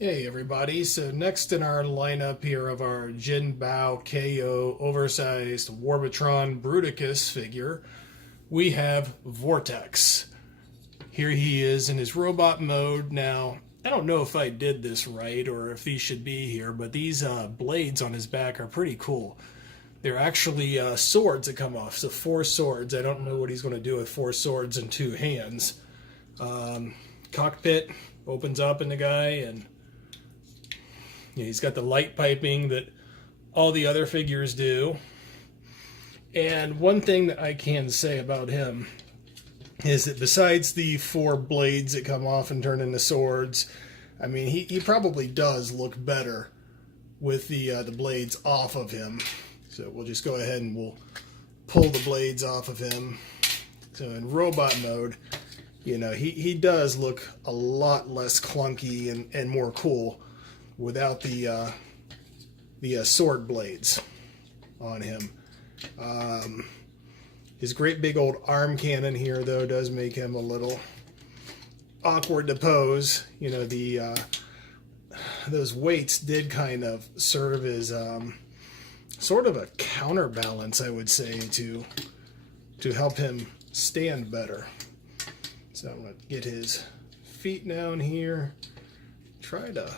Hey everybody, so next in our lineup here of our JInBao KO Oversized Warbotron Bruticus figure, we have Vortex. Here he is in his robot mode. Now, I don't know if I did this right or if he should be here, but these blades on his back are pretty cool. They're actually swords that come off, so 4 swords. I don't know what he's going to do with 4 swords and 2 hands. Cockpit opens up in the guy, and he's got the light piping that all the other figures do. And one thing that I can say about him is that besides the 4 blades that come off and turn into swords, I mean, he probably does look better with the blades off of him. So we'll just go ahead and we'll pull the blades off of him. So in robot mode, he does look a lot less clunky and more cool without the sword blades on him. His great big old arm cannon here, though, does make him a little awkward to pose. Those weights did kind of serve as sort of a counterbalance, I would say, to help him stand better. So I'm going to get his feet down here, try to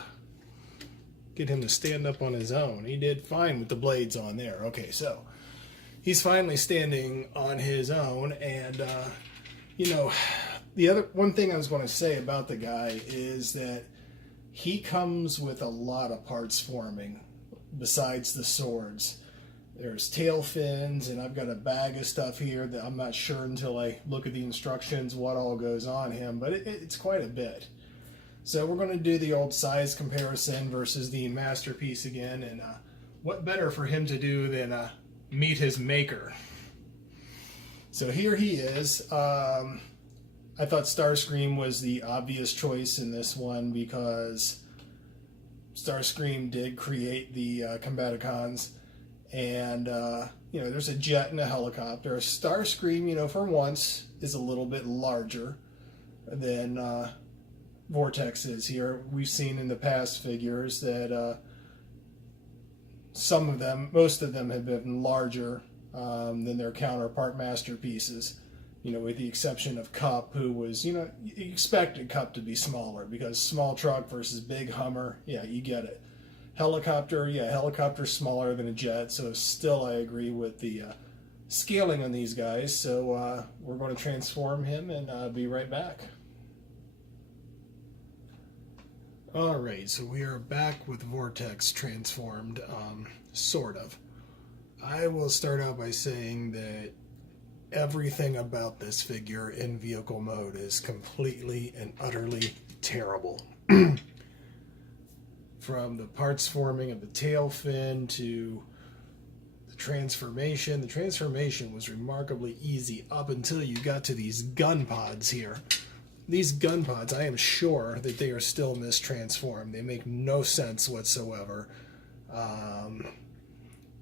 get him to stand up on his own. He did fine with the blades on there. Okay, so he's finally standing on his own. And the other one thing I was going to say about the guy is that he comes with a lot of parts forming besides the swords. There's tail fins, and I've got a bag of stuff here that I'm not sure until I look at the instructions what all goes on him, but it's quite a bit. So we're going to do the old size comparison versus the masterpiece again, and what better for him to do than meet his maker. So here he is. I thought Starscream was the obvious choice in this one because Starscream did create the Combaticons, and there's a jet and a helicopter. Starscream, for once, is a little bit larger than Vortex is here. We've seen in the past figures that most of them have been larger than their counterpart masterpieces. With the exception of Cup, who was, you expected Cup to be smaller because small truck versus big Hummer, yeah, you get it. Helicopter, yeah, helicopter's smaller than a jet, so still I agree with the scaling on these guys. So we're going to transform him and be right back. Alright, so we are back with Vortex transformed, sort of. I will start out by saying that everything about this figure in vehicle mode is completely and utterly terrible. From the parts forming of the tail fin to the transformation was remarkably easy up until you got to these gun pods here. These gun pods, I am sure that they are still mistransformed. They make no sense whatsoever. On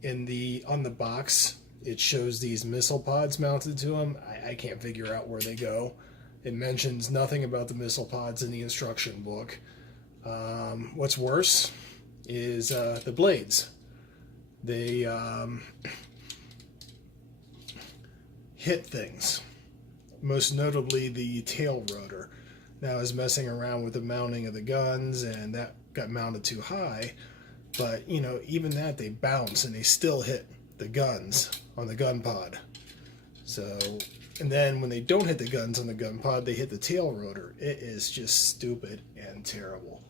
the box, it shows these missile pods mounted to them. I can't figure out where they go. It mentions nothing about the missile pods in the instruction book. What's worse is the blades. They hit things. Most notably the tail rotor. Now I was messing around with the mounting of the guns, and that got mounted too high. But, even that, they bounce and they still hit the guns on the gun pod. So, and then when they don't hit the guns on the gun pod, they hit the tail rotor. It is just stupid and terrible.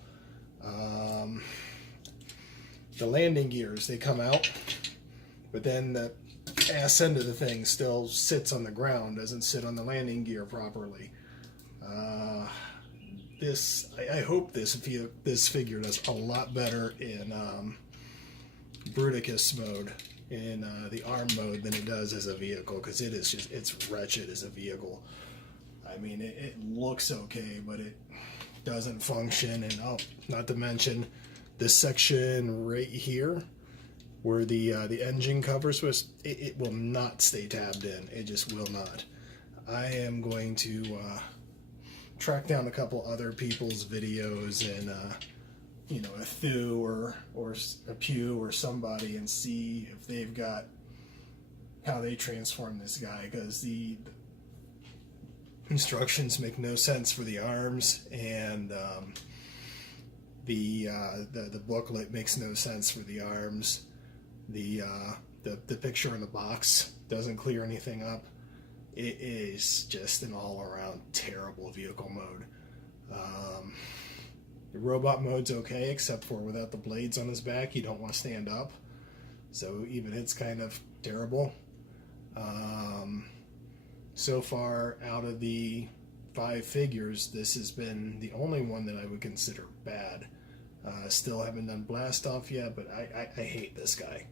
The landing gears, they come out, but then the ass end of the thing still sits on the ground, doesn't sit on the landing gear properly. I hope this figure does a lot better in Bruticus mode, in the arm mode, than it does as a vehicle, because it's wretched as a vehicle. I mean, it looks okay, but it doesn't function. And not to mention this section right here where the engine covers was, it will not stay tabbed in. It just will not. I am going to track down a couple other people's videos and you know, a Thu or a Pew or somebody and see if they've got how they transform this guy, because the instructions make no sense for the arms, and the booklet makes no sense for the arms. The picture in the box doesn't clear anything up. It is just an all-around terrible vehicle mode. The robot mode's okay, except for without the blades on his back, you don't want to stand up. So even it's kind of terrible. So far, out of the 5 figures, this has been the only one that I would consider bad. Still haven't done Blast Off yet, but I hate this guy.